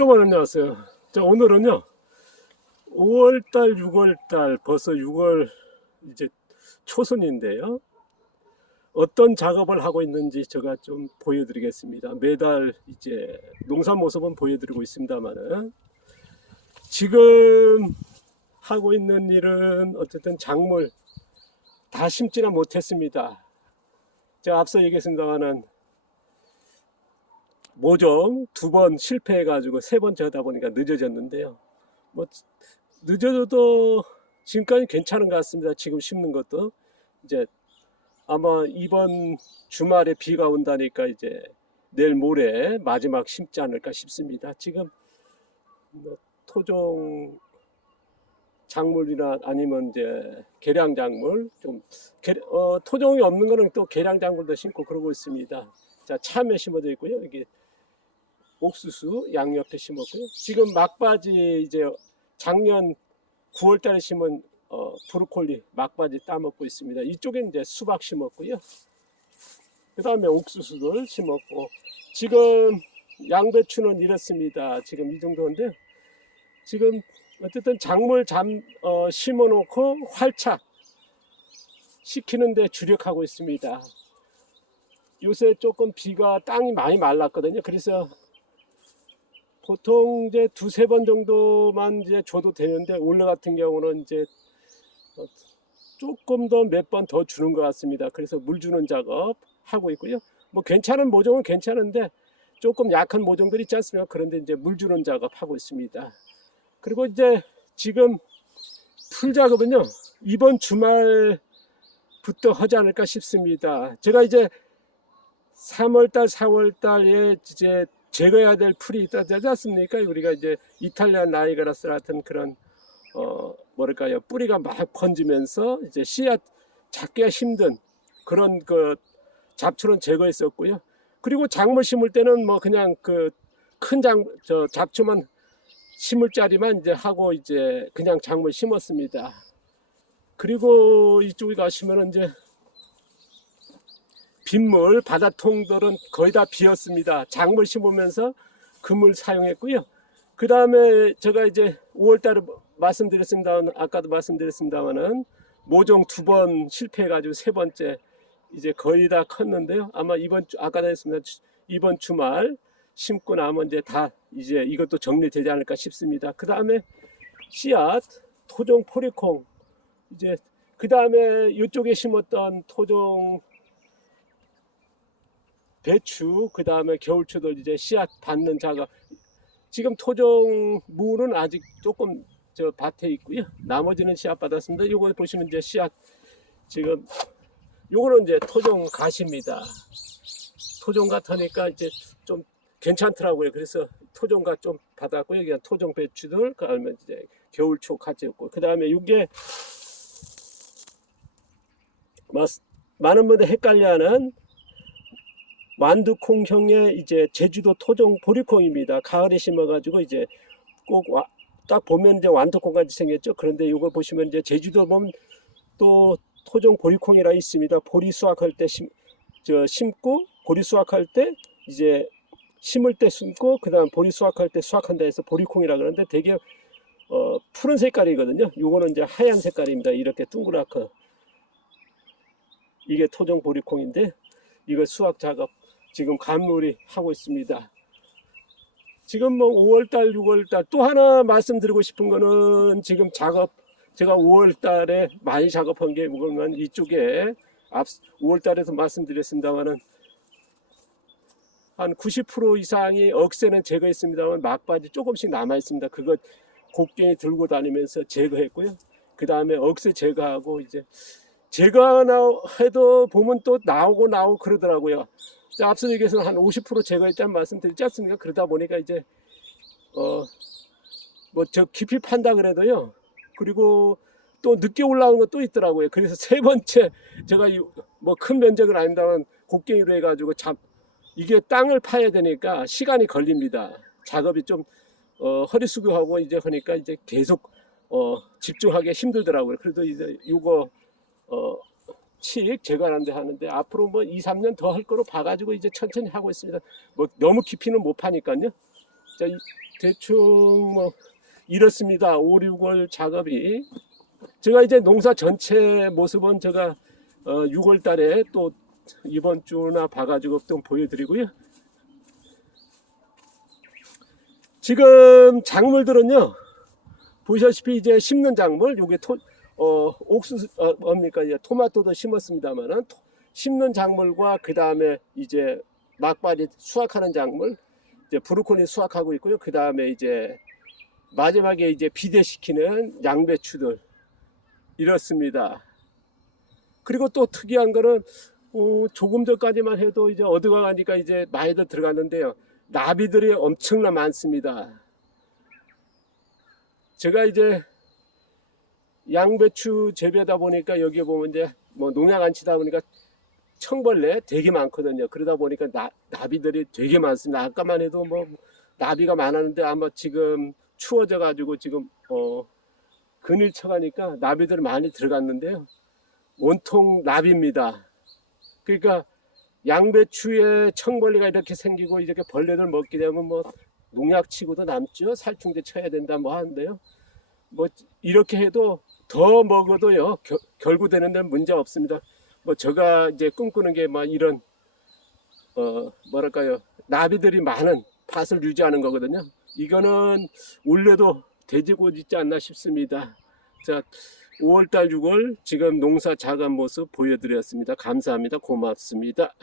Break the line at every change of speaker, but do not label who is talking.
여러분 안녕하세요. 자 오늘은요 5월달, 6월달 벌써 6월 이제 초순인데요. 어떤 작업을 하고 있는지 제가 좀 보여드리겠습니다. 매달 이제 농사 모습은 보여드리고 있습니다만은 지금 하고 있는 일은 어쨌든 작물 다 심지는 못했습니다. 제가 앞서 얘기했습니다만은 모종 두 번 실패해가지고 세 번째 하다 보니까 늦어졌는데요. 뭐 늦어져도 지금까지 괜찮은 것 같습니다. 지금 심는 것도 이제 아마 이번 주말에 비가 온다니까 이제 내일 모레 마지막 심지 않을까 싶습니다. 지금 뭐 토종 작물이나 아니면 이제 계량 작물 좀 계- 어, 토종이 없는 거는 또 계량 작물도 심고 그러고 있습니다. 자 참외 심어져 있고요. 여기 옥수수 양옆에 심었고요. 지금 막바지 이제 작년 9월달에 심은 어, 브로콜리 막바지 따먹고 있습니다. 이쪽에 이제 수박 심었고요. 그 다음에 옥수수를 심었고 지금 양배추는 이렇습니다. 지금 이 정도인데 지금 어쨌든 작물 잠 어, 심어놓고 활착 시키는데 주력하고 있습니다. 요새 조금 비가 땅이 많이 말랐거든요. 그래서 보통 이제 두세 번 정도만 이제 줘도 되는데 올해 같은 경우는 이제 어, 조금 더 몇 번 더 주는 것 같습니다. 그래서 물 주는 작업 하고 있고요. 뭐 괜찮은 모종은 괜찮은데 조금 약한 모종들 있지 않습니까? 그런데 이제 물 주는 작업 하고 있습니다. 그리고 이제 지금 풀 작업은요 이번 주말부터 하지 않을까 싶습니다. 제가 이제 3월달, 4월달에 이제 제거해야 될 풀이 있다지 않습니까? 우리가 이제 이탈리안 나이가라스 같은 그런 어 뭐랄까요 뿌리가 막 번지면서 이제 씨앗 잡기가 힘든 그런 그 잡초는 제거했었고요. 그리고 작물 심을 때는 뭐 그냥 그 큰 장 저 잡초만 심을 자리만 이제 하고 이제 그냥 작물 심었습니다. 그리고 이쪽에 가시면은 이제 빗물 바다통들은 거의 다 비었습니다. 작물 심으면서 그물 사용했고요. 그 다음에 제가 이제 5월달에 말씀드렸습니다. 아까도 말씀드렸습니다만은 모종 두 번 실패해가지고 세 번째 이제 거의 다 컸는데요. 아마 이번 주 아까도 했습니다. 이번 주말 심고 나면 이제 다 이제 이것도 정리되지 않을까 싶습니다. 그 다음에 씨앗 토종 포리콩 이제 그 다음에 이쪽에 심었던 토종 배추 그 다음에 겨울추들 이제 씨앗 받는 작업 지금 토종 무는 아직 조금 저 밭에 있고요. 나머지는 씨앗 받았습니다. 요거 보시면 이제 씨앗 지금 요거는 이제 토종 갓입니다. 토종 갓하니까 이제 좀 괜찮더라고요. 그래서 토종갓 좀 받았고요. 여기 토종 배추들 그 다음에 이제 겨울초 갓이었고 그 다음에 이게 많은 분들 헷갈려하는 완두콩형의 이제 제주도 토종 보리콩입니다. 가을에 심어가지고 이제 꼭 딱 보면 이제 완두콩 같이 생겼죠. 그런데 이거 보시면 이제 제주도 보면 또 토종 보리콩이라 있습니다. 보리 수확할 때 심, 저 심고 보리 수확할 때 이제 심을 때 심고 그다음 보리 수확할 때 수확한다 해서 보리콩이라 그러는데 되게 어, 푸른 색깔이거든요. 요거는 이제 하얀 색깔입니다. 이렇게 둥그랗고 이게 토종 보리콩인데 이거 수확 작업 지금 감물이 하고 있습니다. 지금 뭐 5월달, 6월달 또 하나 말씀드리고 싶은 거는 지금 작업 제가 5월달에 많이 작업한 게 뭐냐면 이쪽에 앞 5월달에서 말씀드렸습니다만은 한 90% 이상이 억새는 제거했습니다만 막바지 조금씩 남아 있습니다. 그거 곡괭이 들고 다니면서 제거했고요. 그 다음에 억새 제거하고 이제 제거해도 보면 또 나오고 나오고 그러더라고요. 자, 앞서 얘기해서 한 50% 제거했다는 말씀 드리지 않습니까? 그러다 보니까 이제, 어, 뭐, 저 깊이 판다 그래도요. 그리고 또 늦게 올라오는 것도 있더라고요. 그래서 세 번째, 제가 뭐 큰 면적은 아닙니다만 곡괭이로 해가지고 잡, 이게 땅을 파야 되니까 시간이 걸립니다. 작업이 좀, 어, 허리 숙여하고 이제 하니까 이제 계속, 어, 집중하기 힘들더라고요. 그래도 이제 요거, 어, 칙 제거하는데 하는데 앞으로 뭐 2, 3년 더 할 거로 봐가지고 이제 천천히 하고 있습니다. 뭐 너무 깊이는 못 파니까요. 자, 이- 대충 뭐 이렇습니다. 5, 6월 작업이 제가 이제 농사 전체 모습은 제가 어, 6월 달에 또 이번 주나 봐가지고 또 보여드리고요. 지금 작물들은요, 보시다시피 이제 심는 작물, 요게 토, 어, 옥수수, 어, 뭡니까, 이제 토마토도 심었습니다만은, 심는 작물과 그 다음에 이제 막발이 수확하는 작물, 이제 브로콜리 수확하고 있고요. 그 다음에 이제 마지막에 이제 비대시키는 양배추들, 이렇습니다. 그리고 또 특이한 거는, 어, 조금 전까지만 해도 이제 어디가 가니까 이제 많이들 들어갔는데요. 나비들이 엄청나 많습니다. 제가 이제 양배추 재배다 보니까 여기 보면 이제 뭐 농약 안 치다 보니까 청벌레 되게 많거든요. 그러다 보니까 나, 나비들이 되게 많습니다. 아까만 해도 뭐 나비가 많았는데 아마 지금 추워져 가지고 지금 어 그늘 쳐가니까 나비들이 많이 들어갔는데요. 온통 나비입니다. 그러니까 양배추에 청벌레가 이렇게 생기고 이렇게 벌레를 먹게 되면 뭐 농약 치고도 남죠. 살충제 쳐야 된다 뭐 하는데요. 뭐 이렇게 해도 더 먹어도요 겨- 결구되는 데는 문제 없습니다. 뭐 제가 이제 꿈꾸는 게 막 이런 어 뭐랄까요 나비들이 많은 밭을 유지하는 거거든요. 이거는 올해도 돼지고 있지 않나 싶습니다. 자 5월달 6월 지금 농사 작은 모습 보여드렸습니다. 감사합니다. 고맙습니다.